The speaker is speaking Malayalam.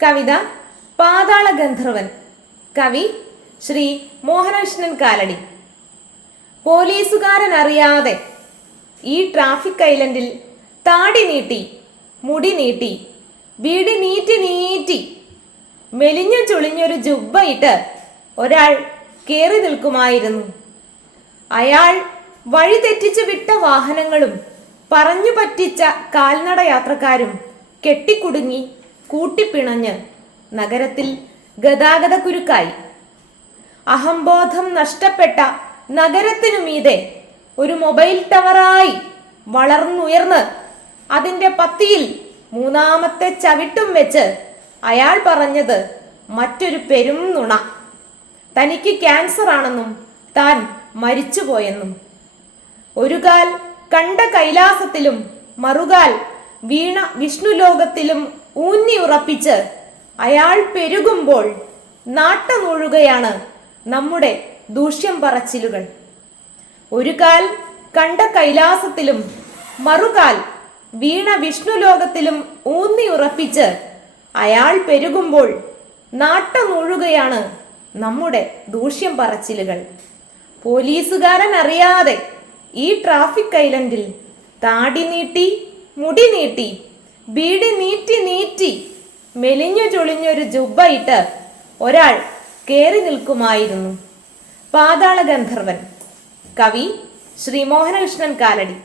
കവിത പാതാള ഗന്ധർവൻ. കവി ശ്രീ മോഹനകൃഷ്ണൻ കാലടി. പോലീസുകാരൻ അറിയാതെ ഈ ട്രാഫിക് ഐലൻഡിൽ താടി നീട്ടി, മുടി നീട്ടി, വീടി നീറ്റി നീറ്റി മെലിഞ്ഞു ചുളിഞ്ഞൊരു ജുബ്ബയിട്ട് ഒരാൾ കേറി നിൽക്കുമായിരുന്നു. അയാൾ വഴി തെറ്റിച്ച് വിട്ട വാഹനങ്ങളും പറഞ്ഞു പറ്റിച്ച കാൽനട യാത്രക്കാരും കെട്ടിക്കുടുങ്ങി കൂട്ടിപ്പിണഞ്ഞ് നഗരത്തിൽ ഗതാഗത കുരുക്കായി. അഹംബോധം നഷ്ടപ്പെട്ട നഗരത്തിനു മീതെ ഒരു മൊബൈൽ ടവറായി വളർന്നുയർന്ന് അതിൻ്റെ പത്തിയിൽ മൂന്നാമത്തെ ചവിട്ടും വെച്ച് അയാൾ പറഞ്ഞത് മറ്റൊരു പെരും നുണ. തനിക്ക് ക്യാൻസർ ആണെന്നും താൻ മരിച്ചുപോയെന്നും. ഒരു കാൽ കണ്ട കൈലാസത്തിലും മറുകാൽ വീണ വിഷ്ണുലോകത്തിലും ഊന്നി ഉറപ്പിച്ച് അയാൾ പെരുകുമ്പോൾ നാട്ടമൊഴുകയാണ് നമ്മുടെ ദൂഷ്യം പറച്ചിലുകൾ. ഒരു കാൽ കണ്ട കൈലാസത്തിലും മറുകാൽ വീണ വിഷ്ണുലോകത്തിലും ഊന്നി ഉറപ്പിച്ച് അയാൾ പെരുകുമ്പോൾ നാട്ടമൊഴുകയാണ് നമ്മുടെ ദൂഷ്യം പറച്ചിലുകൾ. പോലീസുകാരൻ അറിയാതെ ഈ ട്രാഫിക് ഐലൻഡിൽ താടി നീട്ടി, മുടി നീട്ടി, ബീഡി നീറ്റി നീറ്റി മെലിഞ്ഞു ചുളിഞ്ഞൊരു ജുബ്ബയിട്ട് ഒരാൾ കേറി നിൽക്കുമായിരുന്നു. പാതാള ഗന്ധർവൻ. കവി ശ്രീ മോഹനകൃഷ്ണൻ കാലടി.